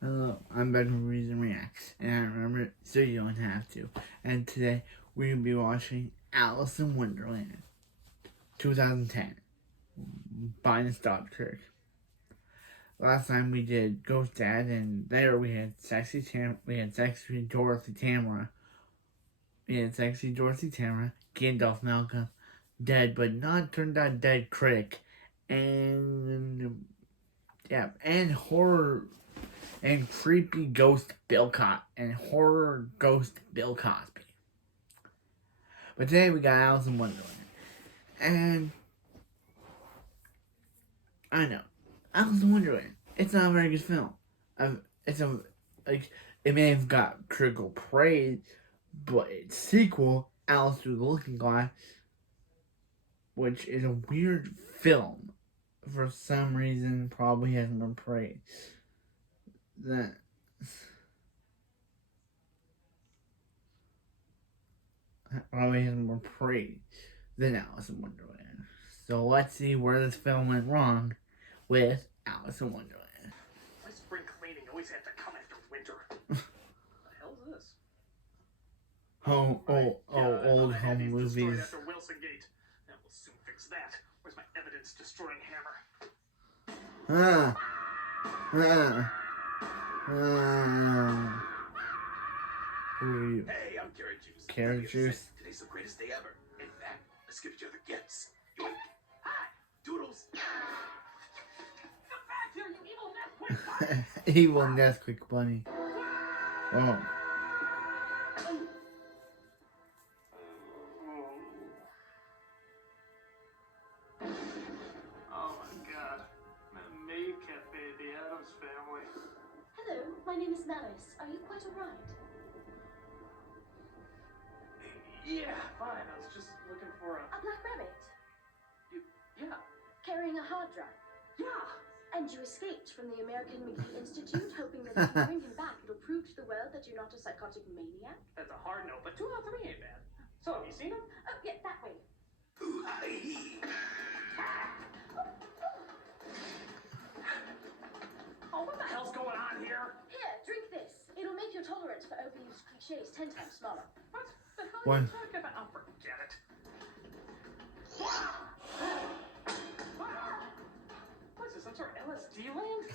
Hello, I'm back from Reason Reacts, and I remember so you don't have to. And today we're gonna be watching Alice in Wonderland, 2010, by Nostalgia Critic. Last time we did Ghost Dad, and there we had sexy Dorothy Tamara. Gandalf Malcolm, dead but not turned out dead critic, and yeah, and horror and creepy ghost Bill and horror ghost Bill Cosby. But today we got Alice in Wonderland, and I know Alice in Wonderland. It's not a very good film. It's a like it may have got critical praise, but its sequel, Alice Through the Looking Glass, which is a weird film, for some reason probably hasn't been praised. That probably hasn't been praised than Alice in Wonderland. So let's see where this film went wrong with Alice in Wonderland. My spring cleaning always had to come after winter. What the hell's this? Old home movies. After Wilsongate. That will soon fix that. Where's my evidence-destroying hammer? Hey, I'm Carrot Juice. Carrot Juice. Today's the greatest day ever. In fact, let's give each other gifts. Yoink. Hi, Doodles. Get back here, you evil Nesquik bunny. Evil Nesquik bunny. Oh. Oh my God. Me, Cafe, the Addams Family. Hello, my name is Malice. Are you quite alright? Yeah, fine. I was just looking for A black rabbit? Yeah. Carrying a hard drive? Yeah. And you escaped from the American McGee Institute, hoping that if you bring him back, it'll prove to the world that you're not a psychotic maniac? That's a hard no, but 2 out of 3 ain't bad. So, have you seen him? Oh, yeah, that way. Oh, what the hell's going on here? Here, drink this. It'll make your tolerance for overused cliches 10 times smaller. What the hell are you talking about? Oh, forget it. What is this, some sort of LSD land?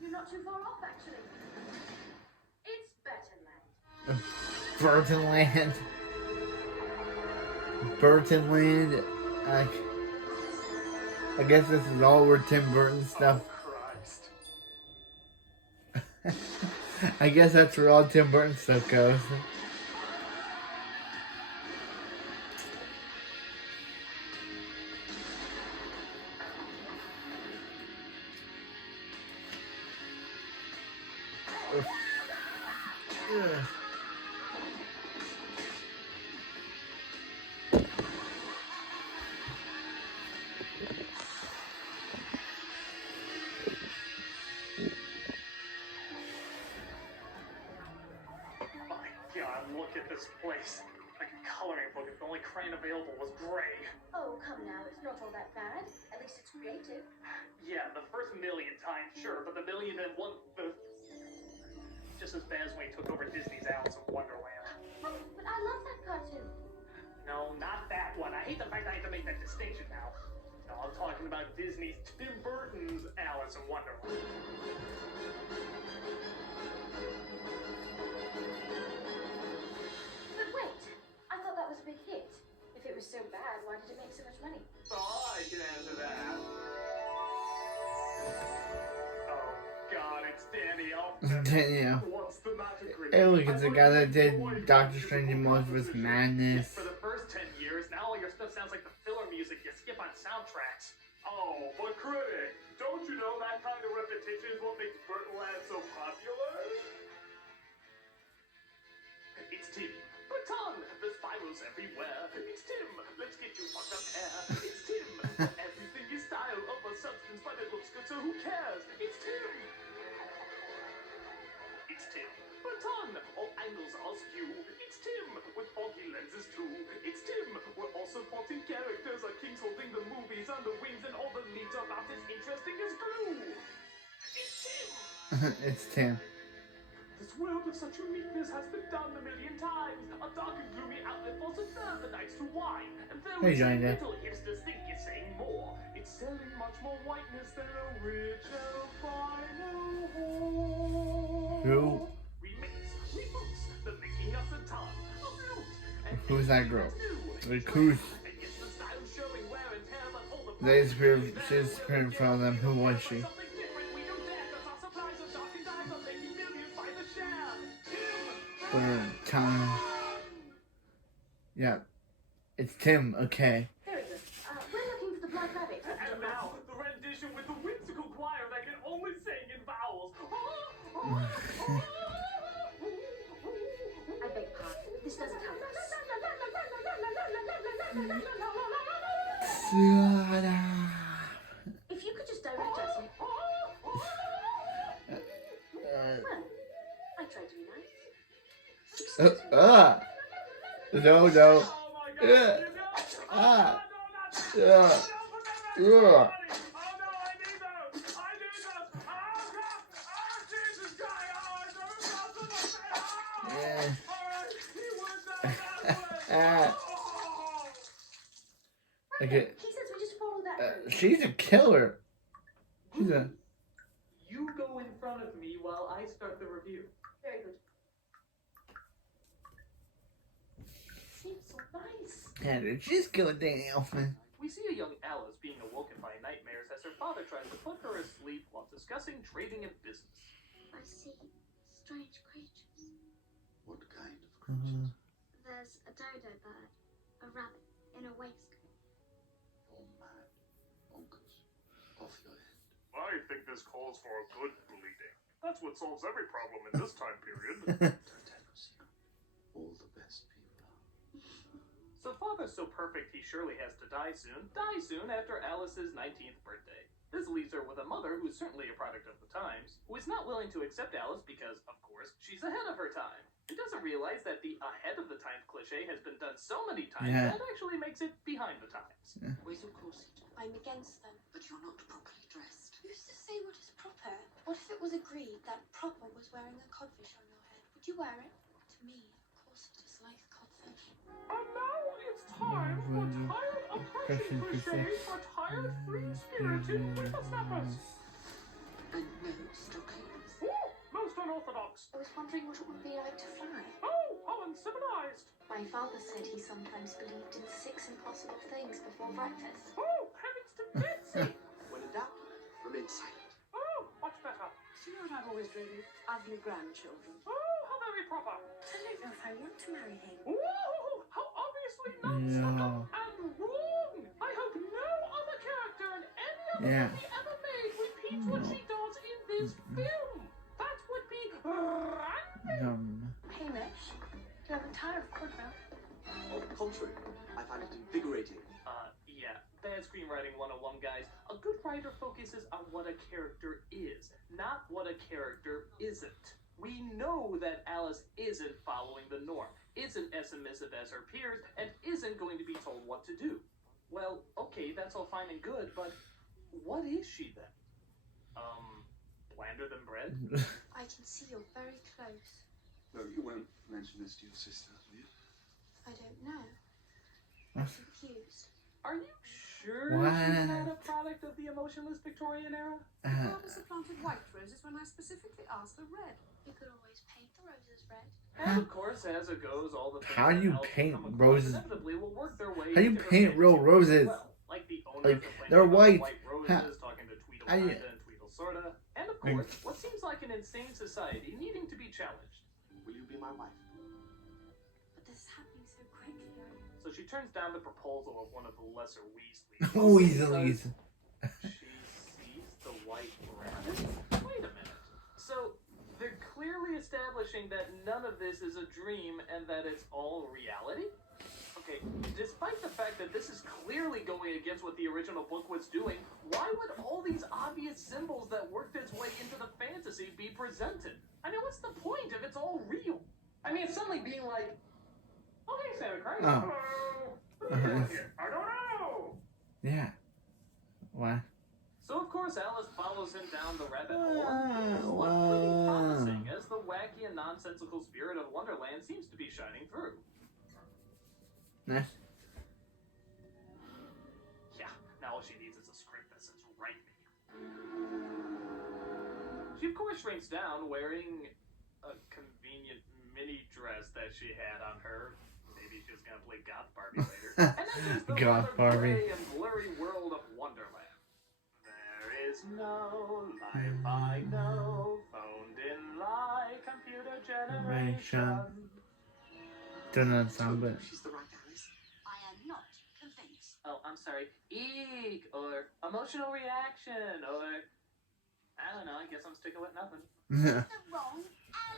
You're not too far off, actually. It's Betterland. Burtonland. Burtonland. I guess this is all where Tim Burton stuff. Oh, Christ. I guess that's where all Tim Burton stuff goes. Ugh. My God, look at this place. Like a coloring book if the only crayon available was gray. Oh, come now, it's not all that bad. At least it's creative. Yeah, the first million times, sure, but the million and one... Just as bad as when he took over Disney's Alice in Wonderland. Oh, but I love that cartoon. No, not that one. I hate the fact I have to make that distinction now. No, I'm talking about Disney's Tim Burton's Alice in Wonderland. But wait, I thought that was a big hit. If it was so bad, why did it make so much money? Oh, I can answer that. Oh, God, it's Danny Elfman. Yeah. What's the matter, Grinch? Hey, look, it's the guy that did Doctor Strange in Multiverse Madness. For the first 10 years, now all your stuff sounds like the filler music you skip on soundtracks. Oh, but critic, don't you know that kind of repetition is what makes Burtonland so popular? It's Tim. Baton, the spirals everywhere. It's Tim. Let's get you fucked up hair. It's Tim. Everything is style of a substance, but it looks good, so who cares? It's Tim. It's Tim. Baton, all angles are skew. It's Tim, with funky lenses too. It's Tim, where all supporting characters are kings holding the movies on the wings, and all the leads are about as interesting as glue. It's Tim. It's Tim. This world of such uniqueness has been done a million times. A dark and gloomy outlet for to serve the nights to wine. And though Hey, it's Johnny. little hipsters think it's saying more, it's selling much more whiteness than a rich albino whore. Who? Remix, reboots, the making us a ton of loot. And Who's that anything girl? that's new, Like, it's who's? rare. And yes, the style's showing wear and tear, but all the They prices disappeared. really She there. disappeared from them. Who was she? Something different we don't dare, 'cause our supplies of dark and dyes are taking millions by the share. Tim, Time. Yeah, it's Tim. Okay. Very good. We're looking for the Black Rabbit. and now the rendition with the whimsical choir that can only sing in vowels. I beg pardon. This doesn't help us. If you could just direct us. Well, I tried to be nice. No, no. Oh my God! Yeah. You know? Ah. No, Yeah. no, put that back. Yeah. Oh no, I need those. I need those. Oh God! Oh Jesus Christ! Oh, I don't know what to say. Yeah. All right, he was that Ah. Okay. He says we just follow that route. She's a killer. She's a. You go in front of me while I start the review. Very good. Seems so nice. And she's killing Danny Elfman. We see a young Alice being awoken by nightmares as her father tries to put her asleep while discussing trading and business. I see strange creatures. What kind of creatures? There's a dodo bird, a rabbit in a waistcoat. You're mad. Bonkers. Off your head. I think this calls for a good bleeding. That's what solves every problem in this time period. Don't tell us, all the best people are. So father's so perfect he surely has to die soon after Alice's 19th birthday. This leaves her with a mother who's certainly a product of the times, who is not willing to accept Alice because, of course, she's ahead of her time. She doesn't realize that the ahead of the times cliche has been done so many times Yeah. that actually makes it behind the times. Where's your corset? I'm against them. But you're not properly dressed. Who's to say what is proper? What if it was agreed that proper was wearing a codfish on your head? Would you wear it? To me, a corset is like codfish. And now it's time for tired oppression cliches for tired, free-spirited whippersnappers. And no stockings. Ooh, most unorthodox. I was wondering what it would be like to fly. Oh, how uncivilized. My father said he sometimes believed in 6 impossible things before breakfast. Oh, heavens to Betsy. When in doubt, remain silent. Oh, much better. Do you know what I've always dreamed? Having grandchildren. Oh, how very proper. I don't know if I want to marry him. Ooh, how obviously not Yeah. stuck up and wrong. I hope no other character in any other Yeah. movie ever made repeats what she does in this film. That would be random. Hamish, you have a tire of Cordwell. On the contrary, I find it invigorating. Yeah, bad screenwriting 101, guys. A good writer focuses on what a character is, not what a character isn't. We know that Alice isn't following the norm, isn't as submissive as her peers, and isn't going to be told what to do. Well, okay, that's all fine and good, but what is she then? Blander than bread? I can see you're very close. No, you won't mention this to your sister, will you? I don't know. I'm confused. Are you sure she's not a What? product of the emotionless Victorian era? Father supplanted white roses when I specifically asked for red. You could always paint the roses red. And of course, as it goes, all the things How do that you Alice will paint come across roses? inevitably will work their way How do you into her paint fantasy real world as roses? well. Like the owners Like, complaining they're about the white. white roses, How- talking to I- Tweedledida and Tweedle Sorta, and of course, what seems like an insane society needing to be challenged. Will you be my wife? But this is happening so quickly. So she turns down the proposal of one of the lesser Weasleys. Weasleys. She sees the white rabbit? Wait a minute. So, they're clearly establishing that none of this is a dream and that it's all reality? Okay, despite the fact that this is clearly going against what the original book was doing, why would all these obvious symbols that worked its way into the fantasy be presented? I mean, what's the point if it's all real? I mean, it's suddenly being like, oh, hey, Santa Claus. Oh. Hello. What are you doing here? I don't know. Yeah. What? So of course Alice follows him down the rabbit hole. Things look pretty promising as the wacky and nonsensical spirit of Wonderland seems to be shining through. Nice. Yeah, now all she needs is a script that says write me. She of course shrinks down wearing a convenient mini dress that she had on her. Maybe she's gonna play Goth Barbie later. And enters the Goth rather Barbie. gray and blurry world of Wonderland. There is no life I know, phoned in like computer generation. Don't know the song, but She's the right Alice. I am not convinced. Oh, I'm sorry. Eek, or emotional reaction, or I don't know. I guess I'm sticking with nothing. The wrong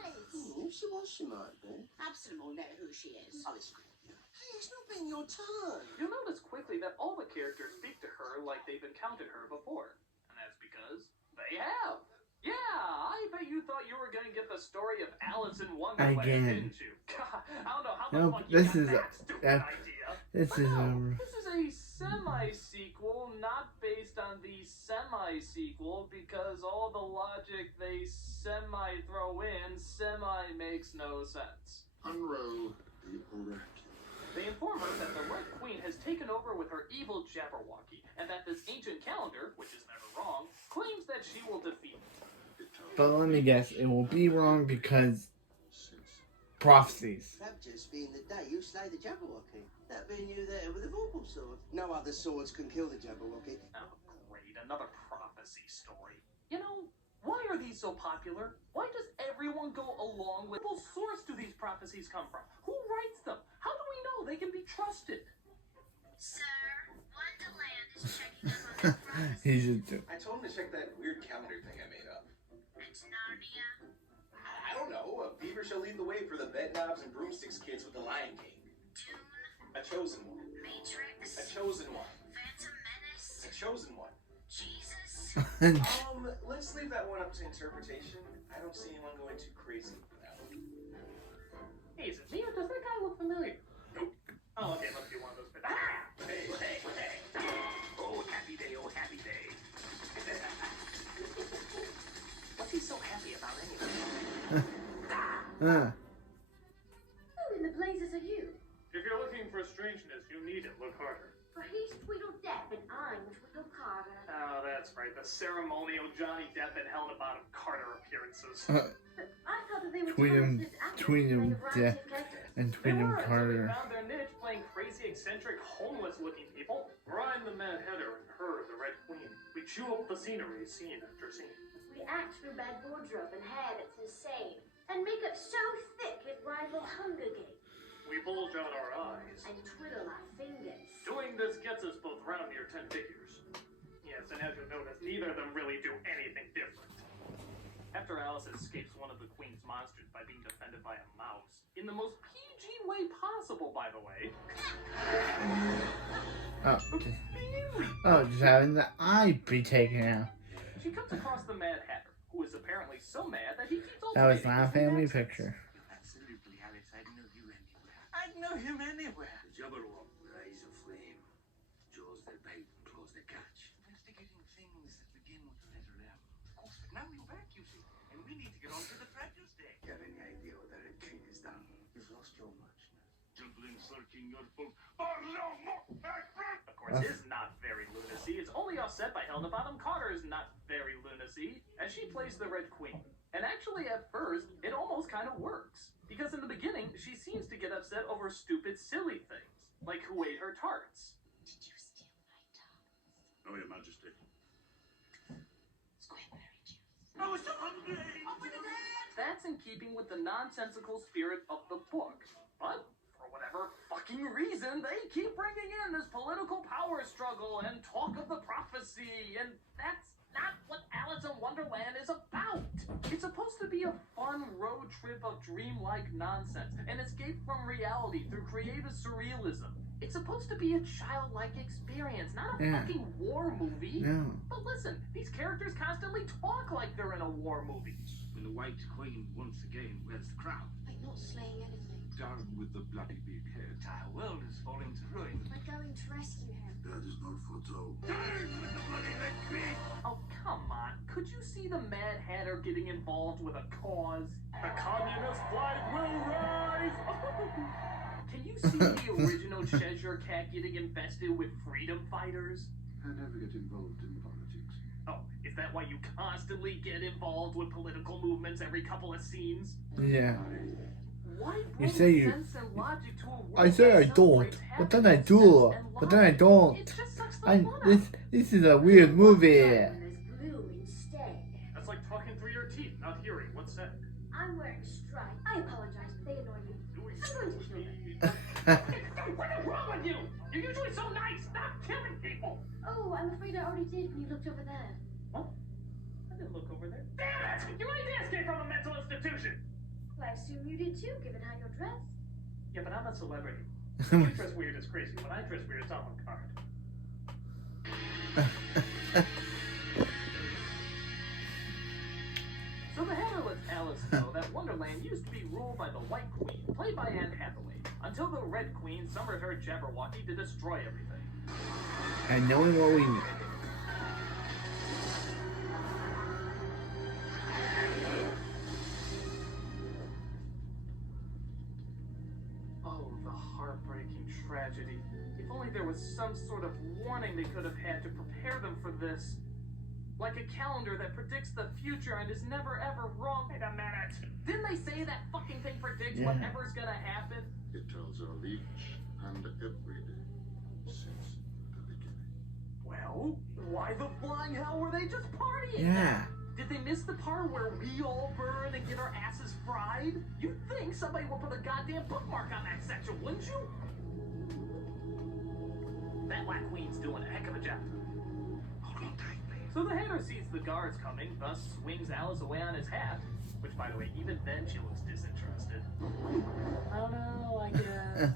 Alice. She might be. Absalom will know who she is. Alice, hey, it's not been your turn. You'll notice quickly that all the characters speak to her like they've encountered her before, and that's because they have. Yeah, I bet you thought you were gonna get the story of Alice in Wonderland, Again. didn't you? God, I don't know how the Nope, fuck you this got is that stupid that- idea. this But is no, this is a semi-sequel, not based on the semi-sequel, because all the logic they semi-throw in semi-makes no sense. Unroll the oracle. They inform her that the Red Queen has taken over with her evil Jabberwocky, and that this ancient calendar, which is never wrong, claims that she will defeat it. but let me guess, it will be wrong because prophecies. That'd just be in the day you slay the Jabberwocky. That'd be you there with a vorpal sword. No other swords can kill the Jabberwocky. Oh, great, another prophecy story. You know, why are these so popular? Why does everyone go along with what source do these prophecies come from? Who writes them? How do we know they can be trusted? Sir, Wonderland is checking up on that prophecy. He's just I told him to check that weird calendar thing I made up. It's Narnia. I don't know. A beaver shall lead the way for the bed knobs and broomsticks kids with the Lion King. Dune. A chosen one. Matrix. A chosen one. Phantom Menace. A chosen one. Jesus. Let's leave that one up to interpretation. I don't see anyone going too crazy with that one. Hey, is it me or does that guy look familiar? Nope. Oh, okay, must be one of those. Ah! Hey, hey, hey. Oh, happy day, oh, happy day. What's he so happy about anyway? Who in the blazes are you? If you're looking for strangeness, you needn't look harder. For he's Tweedledepp and I'm Tweedlecarter. Oh, that's right. The ceremonial Johnny Depp and Helena Bottom Carter appearances. But I thought that they were Tweedum- Thomas's actors Tweedum playing a variety Depp. of characters. and They Tweedum were until they Carter. found their niche playing crazy, eccentric, homeless-looking people. I'm the Mad Hatter and her, the Red Queen. We chew up the scenery, scene after scene. We act through bad wardrobe and hair that's insane. And makeup so thick it rivals Hunger Games. We bulge out our eyes. And twiddle our fingers. Doing this gets us both round near 10 figures. Yes, and as you'll notice, neither of them really do anything different. After Alice escapes one of the Queen's monsters by being defended by a mouse, in the most PG way possible, by the way. Just having the eye be taken out. She comes across the Mad Hatter, who is apparently so mad that he keeps That was alternating not a between family accents. picture. Absolutely, Alice. I'd know him anywhere. The Jabberwock with eyes of flame, jaws that bite and claws that catch. Investigating things that begin with the letter M. Of course, but now we're back, you see. And we need to get on to the Prejudice Day. You have any idea what the Red King has done? You've lost your muchness. Juggling, slurking your folk. Oh no, more! Of course, his not very lunacy is only offset by Helena Bottom Carter's not very lunacy, as she plays the Red Queen. And actually, at first, it almost kind of works. Because in the beginning, she seems to get upset over stupid, silly things, like who ate her tarts. Did you steal my tarts? Oh, Your Majesty. Squareberry juice. I was so hungry. That's in keeping with the nonsensical spirit of the book. But, for whatever fucking reason, they keep bringing in this political power struggle and talk of the prophecy, and that's not what Alice in Wonderland is about. It's supposed to be a fun road trip of dreamlike nonsense, an escape from reality through creative surrealism. It's supposed to be a childlike experience, not a Yeah. fucking war movie. No. But listen, these characters constantly talk like they're in a war movie. When the White Queen once again wears the crown. By not slaying anything. down with the bloody big head. Our world is falling to ruin. We're going to rescue him. That is not foretold. Oh, come on. Could you see the Mad Hatter getting involved with a cause? The communist flag will rise! Can you see the original Cheshire Cat getting infested with freedom fighters? I never get involved in politics. Oh, is that why you constantly get involved with political movements every couple of scenes? Yeah. Why You bring say you- sense and logic to a world I say that I don't, celebrates but then I happiness, do, sense, and but then I logic? don't. It just sucks the I fun out. this is a weird movie. There's blue instead. That's like talking through your teeth, not hearing what's said. I'm wearing stripe. I apologize, but they annoy me. I'm going to kill them. What is wrong with you? You're usually so nice. Stop killing people. Oh, I'm afraid I already did when you looked over there. What? I didn't look over there. Damn it! Your ideas came from a mental institution. Well, I assume you did too, given how you're dressed. Yeah, but I'm a celebrity. When you dress weird, it's crazy. When I dress weird, it's on card. So the Hatter lets Alice know that Wonderland used to be ruled by the White Queen, played by Anne Hathaway, until the Red Queen summoned her Jabberwocky to destroy everything. And knowing what we need. Oh, the heartbreaking tragedy. If only there was some sort of warning they could have had to prepare them for this. Like a calendar that predicts the future and is never ever wrong. Wait a minute. Didn't they say that fucking thing predicts Yeah. whatever's gonna happen? It tells our each and every day since the beginning. Well, why the flying hell were they just partying? Yeah. Did they miss the part where we all burn and get our asses fried? You'd think somebody would put a goddamn bookmark on that section, wouldn't you? That Black Queen's doing a heck of a job. Hold on tight, please. So the Hatter sees the guards coming, thus swings Alice away on his hat. Which, by the way, even then she looks disinterested. I don't know, I guess.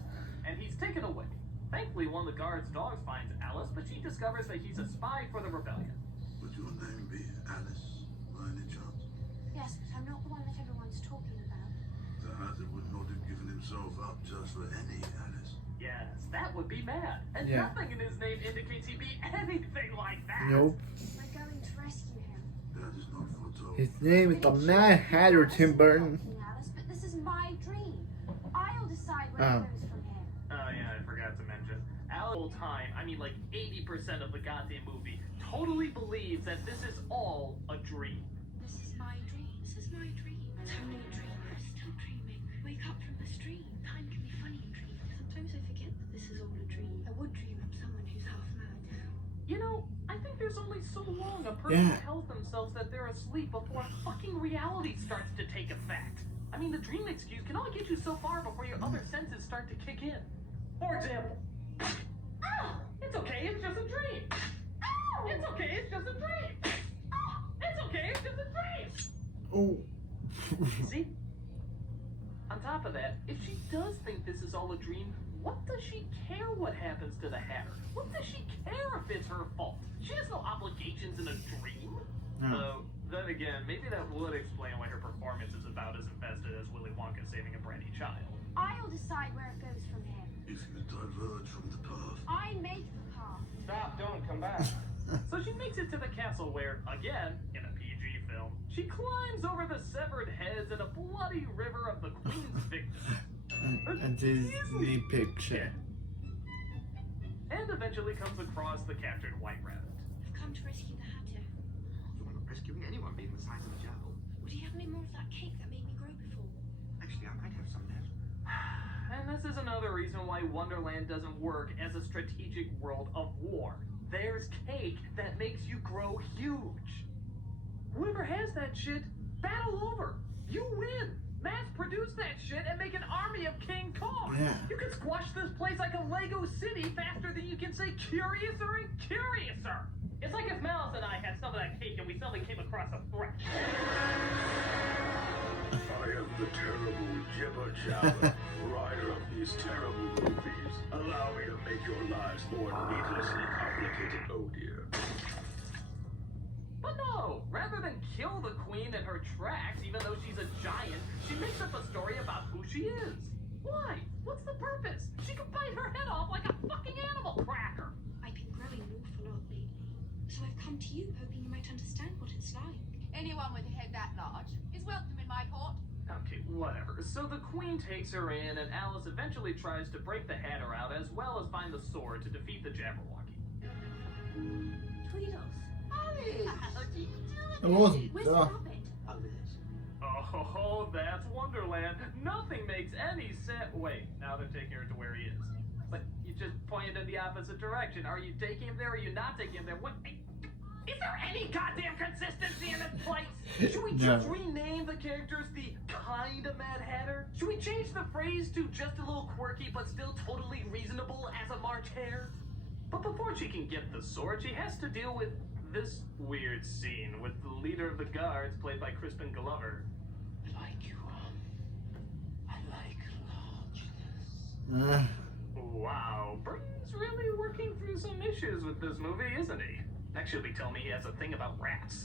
And he's taken away. Thankfully, one of the guards' dogs finds Alice, but she discovers that he's a spy for the rebellion. Would your name be Alice, by any chance? Yes, but I'm not the one that everyone's talking about. The Hatter would not have given himself up just for any Alice. Yes, that would be mad. And Yeah. nothing in his name indicates he'd be anything like that. Nope. We're going to rescue him. That is not foretold. His name is the Mad Hatter, Tim Burton. Alice, but this is my dream. I'll decide where it goes from here. Oh yeah, I forgot to mention. Alice, the whole time, I mean like 80% of the goddamn movie, totally believes that this is all a dream. This is my dream. This is my dream. It's only a dream. I'm still dreaming. Wake up from this dream. Time can be funny in dreams. Sometimes I forget that this is all a dream. I would dream of someone who's half mad. You know, I think there's only so long a person Yeah. tells themselves that they're asleep before fucking reality starts to take effect. I mean, the dream excuse can only get you so far before your other senses start to kick in. For example, oh, it's okay, it's just a dream. Oh, it's okay, it's just a dream. Oh, it's okay, it's just a dream. Oh. See? On top of that, if she does think this is all a dream, what does she care what happens to the Hatter? What does she care if it's her fault? She has no obligations in a dream. Though, then again, maybe that would explain why her performance is about as invested as Willy Wonka saving a brandy child. I'll decide where it goes from here. If you diverge from the path, I make the path. Stop, don't come back. So she makes it to the castle where, again, in a PG film, she climbs over the severed heads in a bloody river of the Queen's victims. And Disney picture. And eventually comes across the captured White Rabbit. I've come to rescue the Hatter. We're not rescuing anyone being the size of a jackal. Would you have any more of that cake that made me grow before? Actually, I might have some left. And this is another reason why Wonderland doesn't work as a strategic world of war. There's cake that makes you grow huge. Whoever has that shit, battle over. You win. Mass produce that shit and make an army of King Kong. Yeah. You can squash this place like a Lego city faster than you can say curiouser and curiouser. It's like if Malice and I had some of that cake and we suddenly came across a threat. I am the terrible Jibber Jabber, writer of these terrible movies. Allow me to make your lives more needlessly complicated, oh dear. But no, rather than kill the queen in her tracks, even though she's a giant, she makes up a story about who she is. Why? What's the purpose? She could bite her head off like a fucking animal cracker. I've been growing an awful lot lately, so I've come to you hoping you might understand what it's like. Anyone with a head that large is welcome in my court. Okay, whatever. So the queen takes her in, and Alice eventually tries to break the Hatter out as well as find the sword to defeat the Jabberwocky. Tweedles. Alice! How do you It do it? wasn't. Where's the puppet? Over this. Oh, that's Wonderland. Nothing makes any sense. Wait, now they're taking her to where he is. But you just pointed in the opposite direction. Are you taking him there or are you not taking him there? What? Is there any goddamn consistency in this place? Should we just rename the characters the kind of Mad Hatter? Should we change the phrase to just a little quirky but still totally reasonable as a March Hare? But before she can get the sword, she has to deal with this weird scene with the leader of the guards, played by Crispin Glover. I like you, I like largeness. Wow, Burton's really working through some issues with this movie, isn't he? Next she'll be telling me he has a thing about rats.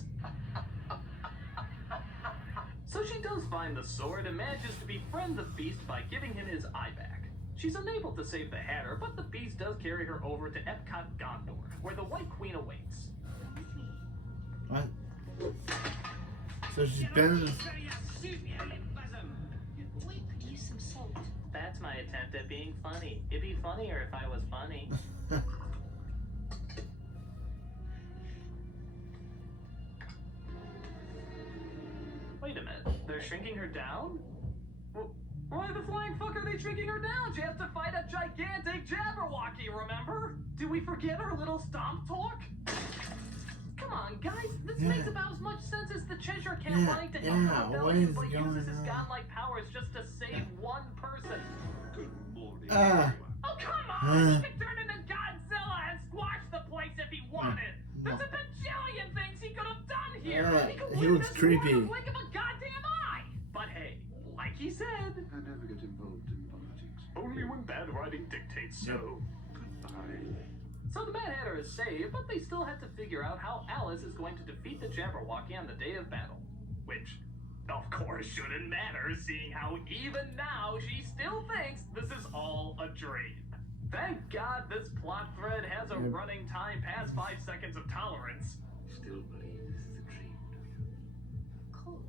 So she does find the sword and manages to befriend the Beast by giving him his eye back. She's unable to save the Hatter, but the Beast does carry her over to Epcot Gondor, where the White Queen awaits. What? So she's been. We could use some salt. That's my attempt at being funny. It'd be funnier if I was funny. Wait a minute, they're shrinking her down? Why the flying fuck are they shrinking her down? She has to fight a gigantic Jabberwocky, remember? Did we forget her little stomp talk? Come on, guys, this makes about as much sense as the Cheshire Cat wanting to help out villains, but uses his godlike powers just to save one person. Good morning, Ah. Oh, come on! He could turn into Godzilla and squash the place if he wanted! There's a bajillion things he could have done here! He could He win looks this creepy. war in the blink of a goddamn eye! But hey, like he said, I never get involved in politics. only when bad writing dictates so. Goodbye. So the Mad Hatter is saved, but they still have to figure out how Alice is going to defeat the Jabberwocky on the day of battle. Which, of course, shouldn't matter, seeing how even now she still thinks this is all a dream. Thank God this plot thread has a running time past 5 seconds of tolerance. Still believe this is a dream, do you? Of course.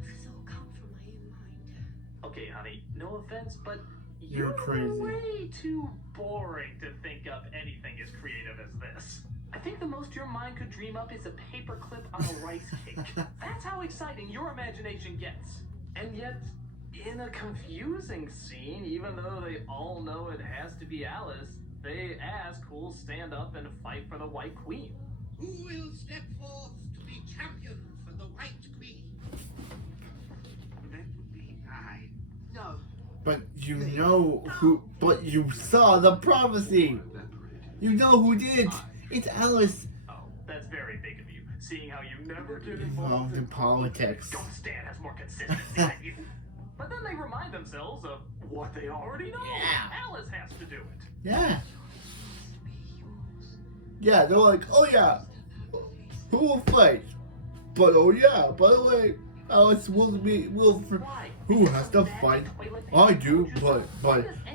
This has all come from my own mind. Okay, honey, no offense, but You're you're crazy. way too boring to think up anything as creative as this. I think the most your mind could dream up is a paperclip on a rice cake. That's how exciting your imagination gets. And yet, in a confusing scene, even though they all know it has to be Alice, they ask who'll stand up and fight for the White Queen. Who will step forth to be champion for the White Queen? That would be I. No. But you know who. But you saw the prophecy! You know who did! It's Alice! Oh, that's very big of you, seeing how you never get Involved in politics. Ghost Dad has more consistency than you. But then they remind themselves of what they already know. Yeah. Alice has to do it. Yeah. Yeah, they're like, oh yeah, who will fight? But oh yeah, by the way, Alice Why? who has to fight? I do, but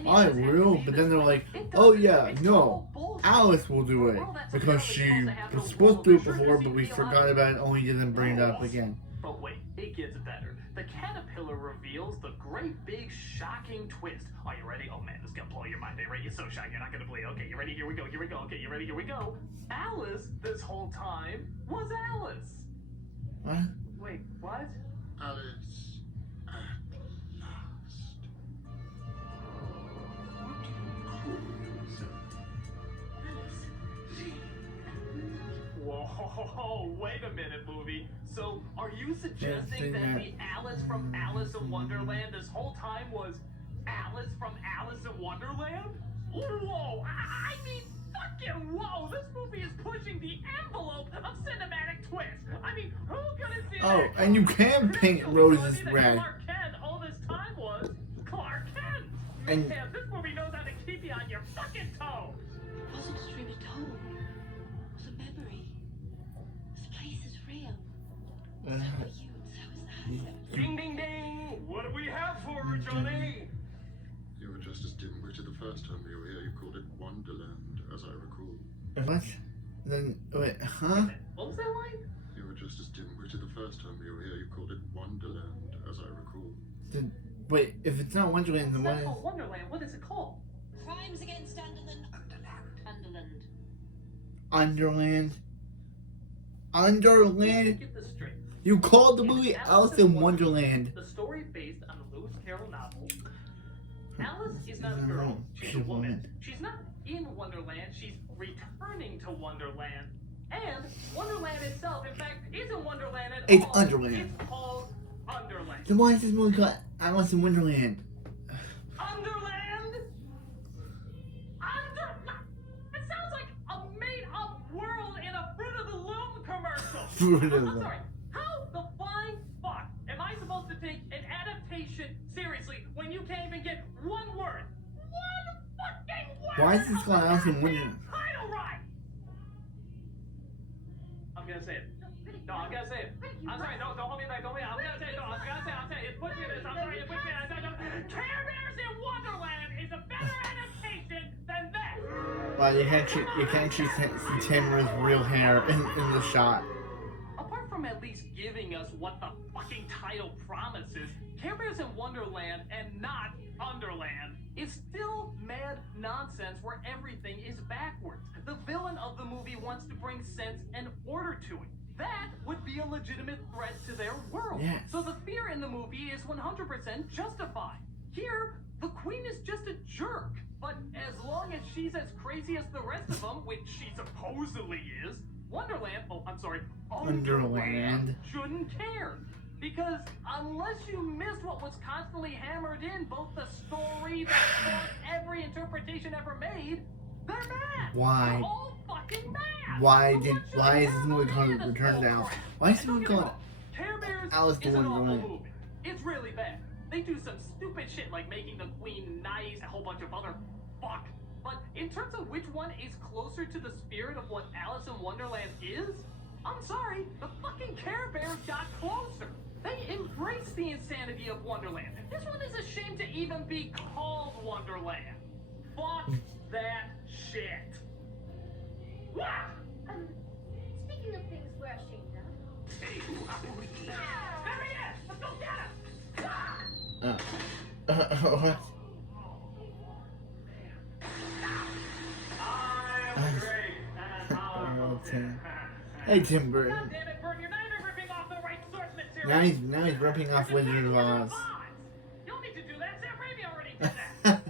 I will. But then they're like, oh yeah, no, Alice will do it because she was supposed to do it before, but we forgot about it. Only didn't bring it up again. But wait, it gets better. The caterpillar reveals the great big shocking twist. Are you ready? Oh man, this is gonna blow your mind. They rate you so shocked you're not gonna believe. Okay, you ready? Here we go. Here we go. Okay, you ready? Here we go. Alice, this whole time, was Alice. What? Wait, what? Alice, at last. What do you call yourself? Whoa, wait a minute, movie. So, are you suggesting that the Alice from Alice in Wonderland this whole time was Alice from Alice in Wonderland? Whoa, I mean, fucking whoa, this movie is pushing the envelope of cinematic twists. I mean, who's gonna see that? Oh, and you can paint roses that red. Clark Kent all this time was Clark Kent. And- Man, this movie knows how to keep you on your fucking toes. It wasn't a dream at all. It was a memory. This place is real. So are you, and so is the Hatter. Ding, ding, ding. What do we have for her, Johnny? first time you were here, you called it Wonderland, as I recall. What? Then wait, huh? What was that line? You were just as dim-witted the first time you were here, you called it Wonderland, as I recall. Then wait, if it's not Wonderland, then It's what not is called Wonderland. What is it called? Crimes against Underland. Underland. Underland? Let me Underland? get this straight. You called the In movie Alice in Wonderland. The story based on the Lewis Carroll novel. Alice is not a No, girl. She's a woman. woman. She's not in Wonderland. She's returning to Wonderland. And Wonderland itself, in fact, isn't Wonderland at It's all. Underland. It's called Underland. Then why is this movie called Alice in Wonderland? Underland? It sounds like a made-up world in a Fruit of the Loom commercial. Fruit of the I'm Loom. sorry. How the flying fuck am I supposed to take an adaptation seriously when you can't even get one word? One fucking word! Why is this of called the Alice in goddamn Wonderland? title right? I'm gonna say it. No, I'm gonna say it. I'm sorry, don't hold me back, don't hold me back. I'm gonna say it, no, I'm gonna say it, I'll say it. It puts me in this, I'm sorry, it puts me in this. Care Bears in Wonderland is a better adaptation than that! Well, you can't actually see Tamara's real hair in the shot. Apart from at least giving us what the fucking title promises, Care Bears in Wonderland and not Underland is still mad nonsense where everything is backwards. The villain of the movie wants to bring sense and order to it. That would be a legitimate threat to their world. Yes. So the fear in the movie is 100% justified. Here, the queen is just a jerk. But as long as she's as crazy as the rest of them, which she supposedly is, Underland Underland. shouldn't care. Because unless you missed what was constantly hammered in both the story, the plot, every interpretation ever made, they're mad. Why? They're all fucking mad. Why So did what should why is this happen movie called in this Return whole to Alice? crap? Why is this And don't movie get me called wrong, Care Bears Alice is an awful Wonderland? movie. It's really bad. They do some stupid shit like making the queen nice, a whole bunch of other fuck. But in terms of which one is closer to the spirit of what Alice in Wonderland is, I'm sorry, the fucking Care Bears got closer. They embraced the insanity of Wonderland. This one is ashamed to even be called Wonderland. Fuck that shit. What? Speaking of things we're ashamed of. There he is! Let's go get him! What? I'm great at all. Hey, Tim Burton. God damn it, Bert, you're not even ripping off the right source material. Now he's ripping off Wizard of Oz. You don't need to do that. Sam Raimi already did that.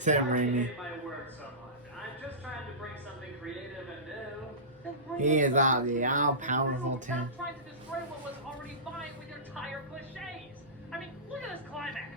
Sam Raimi. My work so much. I'm just trying to bring something creative and new. He is the all-powerful Tim. Stop trying to destroy what was already fine with your tired cliches. I mean, look at this climax.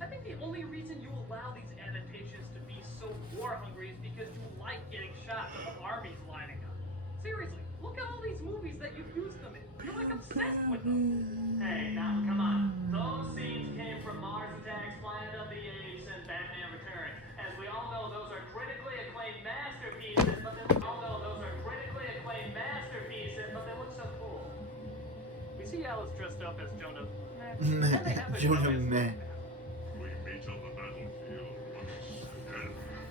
I think the only reason you allow these adaptations to be so war-hungry is because you like getting shots of armies lining up. Seriously, look at all these movies that you've used them in. You're like obsessed with them. Hey, now, come on. Those scenes came from Mars Attacks, Planet of the Apes, and Batman Returns. As we all know, those are critically acclaimed masterpieces, but they look so cool. We see Alice dressed up as Jonah. Jonah Meh. We meet on the battlefield once again.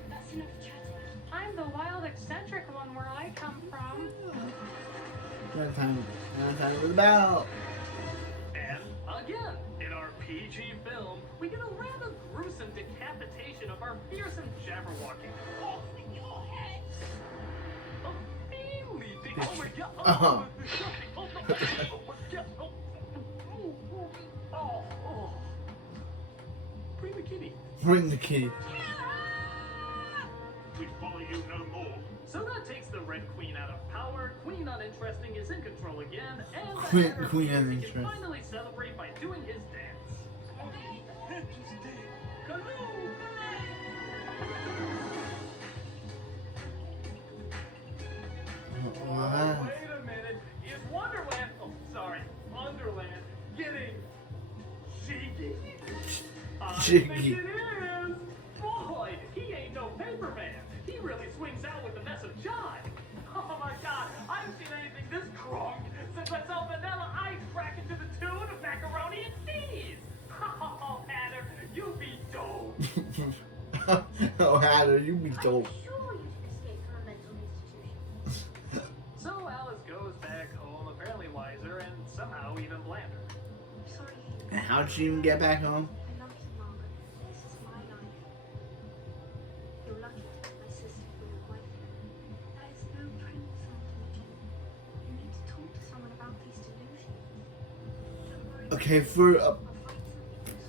That's enough chatting. I'm the wild, eccentric one where I come from. Now time for the battle. And again, in our PG film, we get a rather gruesome decapitation of our fearsome Jabberwocky. Off with your head! Oh, oh my god! Oh, oh my god! Oh. Bring the kitty. Bring the kitty. We follow you no more. So that takes the Red Queen out of power. Queen Uninteresting is in control again, and the Queen Hatter Queen can Uninteresting. finally celebrate by doing his dance. What? Wait a minute. Is Wonderland, Underland, getting cheeky? I Cheeky. think it is. Boy, he ain't no paper man. He really swings out with the mess of jive. Oh my god, I haven't seen anything this crunk since I saw Vanilla Ice crack into the tune of Macaroni and Cheese. Oh, Hatter, you be dope. Oh, Heather, you be Are you dope. sure you didn't escape from a mental institution? So Alice goes back home, apparently wiser and somehow even blander. I'm sorry. And how'd she even get back home? I love you, Margaret. This is my life. You're lucky to have my sister for your wife. There is no prince on the You need to talk to someone about these delusions. Don't worry. Okay, for a I'll find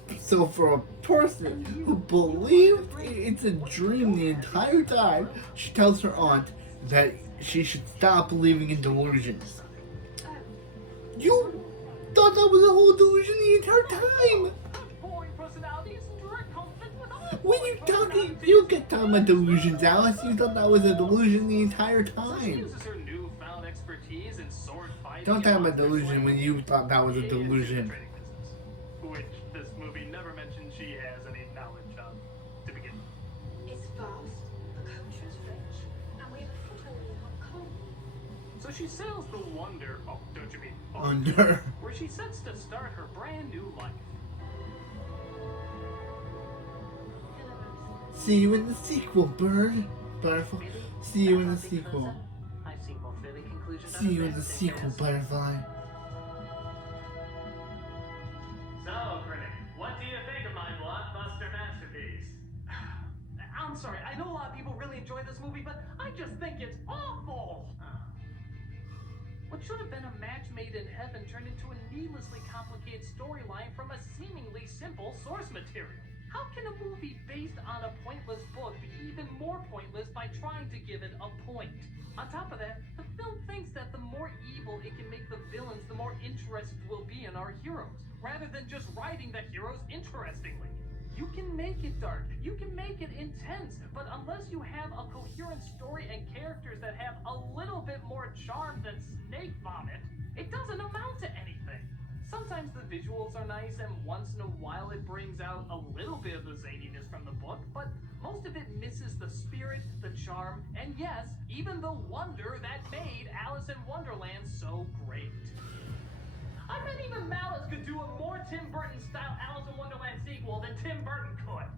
something. so for a person who believed it's a dream the entire time, she tells her aunt that she should stop believing in delusions. Oh, You thought that was a whole delusion the entire time. Boring personalities, direct conflict with all. When you talking, you get talking about delusions, Alice. You thought that was a delusion the entire So she time. uses her newfound expertise in sword fighting. Don't talk and about monster delusion slaying when you thought that was a into the delusion. trading business, which this movie never mentions she has any knowledge of to begin with. it's vast, the culture is rich, and we have a foothold in Hong Kong. So she sails the Wonder, oh, don't you mean Under. where she sets to start her brand new life. Hello, Alice. See you in the sequel, bird. Butterfly. See you in the sequel. I've seen more fitting conclusions. See you in the sequel, butterfly. So, critic, what do you think of my blockbuster masterpiece? I'm sorry, I know a lot of people really enjoy this movie, but I just think it's awful! What should have been a match made in heaven turned into a needlessly complicated storyline from a seemingly simple source material. How can a movie based on a pointless book be even more pointless by trying to give it a point? On top of that, the film thinks that the more evil it can make the villains, the more interested we'll be in our heroes, rather than just writing the heroes interestingly. You can make it dark, you can make it intense, but unless you have a coherent story and characters that have a little bit more charm than snake vomit, it doesn't amount to anything. Sometimes the visuals are nice, and once in a while it brings out a little bit of the zaniness from the book, but most of it misses the spirit, the charm, and yes, even the wonder that made Alice in Wonderland so great. I bet even Malice could do a more Tim Burton-style Alice in Wonderland sequel than Tim Burton could.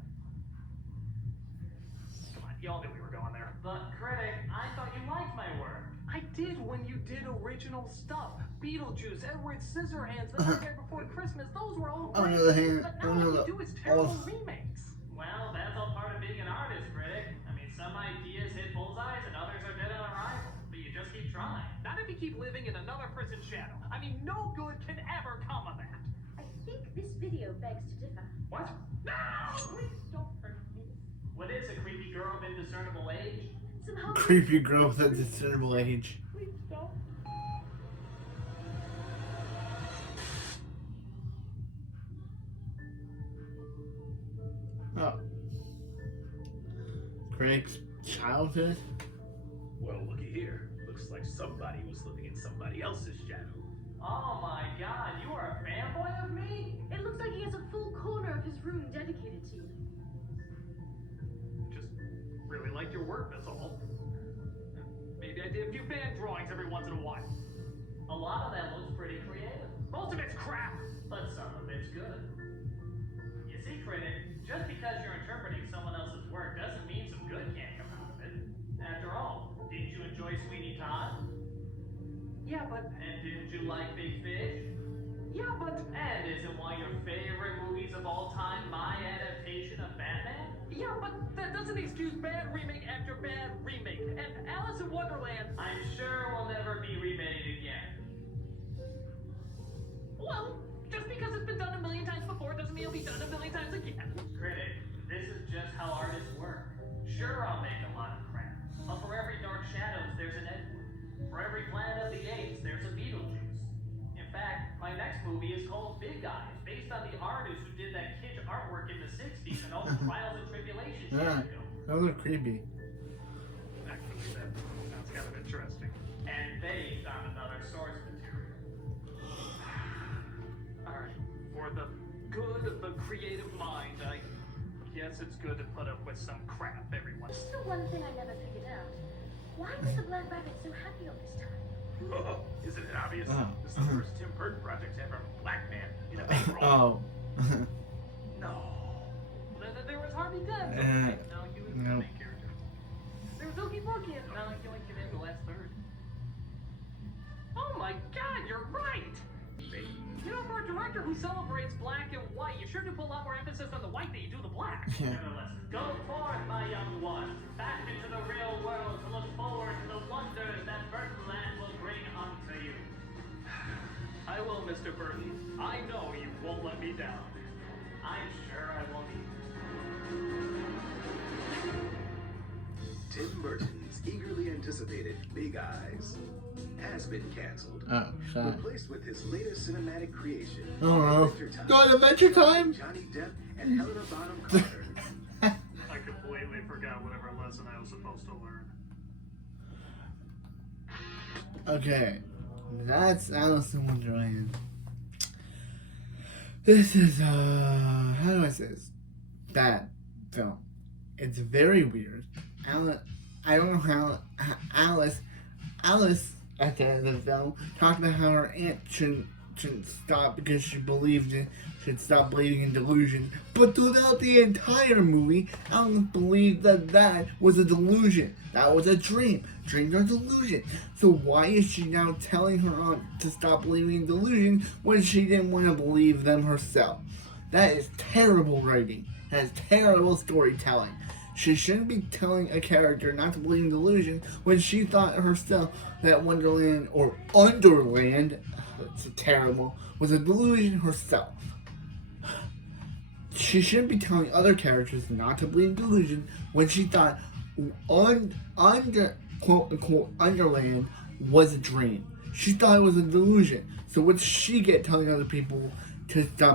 Come on, y'all knew we were going there. But, critic, I thought you liked my work. I did when you did original stuff. Beetlejuice, Edward Scissorhands, The Nightmare Before Christmas, those were all great. But now all you do is terrible remakes. Well, that's all part of being an artist, critic. I mean, some ideas hit bullseyes and others are dead on arrival. But you just keep trying. Not if you keep living in another person's shadow. I mean, no good can ever come of that. I think this video begs to differ. What? No! Please don't hurt me. What is a creepy girl of indiscernible age? Somehow Creepy girl with a discernible age. Please don't. Oh. Craig's childhood? Well, looky here. Looks like somebody was living in somebody else's shadow. Oh my god, you are a fanboy of me? it looks like he has a full corner of his room dedicated to you. Just really liked your work, that's all. Maybe I did a few fan drawings every once in a while. A lot of that looks pretty creative. Most of it's crap, but some of it's good. You see, critic, just because you're interpreting someone else's work doesn't mean some good can't come out of it. After all, didn't you enjoy Sweeney Todd? Yeah, but... And didn't you like Big Fish? Yeah, but... And isn't one of your favorite movies of all time my adaptation of Batman? Yeah, but that doesn't excuse bad remake after bad remake. And Alice in Wonderland, I'm sure will never be remade again. Well, just because it's been done a million times before doesn't mean it'll be done a million times again. Critic, this is just how artists work. Sure, I'll make a lot of crap. But for every Dark Shadows, there's an Edward. For every Planet of the Apes, there's a Beetlejuice. In fact, my next movie is called Big Eyes, based on the artist who did that kitsch artwork in the 60s and all the trials and tribulations she had to go. That was creepy. Actually, that sounds kind of interesting. And based on another source material. Alright, for the good of the creative mind, I guess it's good to put up with some crap every once in a while. Still one thing I never figured out. Why was the Black Rabbit so happy all this time? Oh, isn't it obvious? Oh. This is the first Tim Burton project to ever have a black man in a main role. Oh. No. There was Harvey Dent. No, he was the main character. There was Oogie Boogie. No, he only came in the last third. Oh my God, you're right. You know, for a director who celebrates black and white, you sure do put a lot more emphasis on the white than you do the black. Nevertheless, go forth, my young one, back into the real world to look forward to the wonders that Burtonland will bring unto you. I will, Mr. Burton. I know you won't let me down. I'm sure I won't either. Tim Burton's eagerly anticipated Big Eyes has been canceled. Oh, sorry. Replaced with his latest cinematic creation, Oh, Adventure Time. go on Adventure Time! Johnny Depp and Helena Bonham Carter. I completely forgot whatever lesson I was supposed to learn. Okay, that's Alice in Wonderland. This is, how do I say this? Bad film. It's very weird. I don't know how Alice at the end of the film talked about how her aunt shouldn't stop because she should stop believing in delusion. But throughout the entire movie, Alice believed that was a delusion. That was a dream. Dreams are delusion. So why is she now telling her aunt to stop believing in delusion when she didn't want to believe them herself? That is terrible writing. That is terrible storytelling. She shouldn't be telling a character not to believe in delusion when she thought herself that Wonderland or Underland, it's terrible, was a delusion herself. She shouldn't be telling other characters not to believe in delusion when she thought quote unquote Underland was a dream. She thought it was a delusion. So what does she get telling other people to stop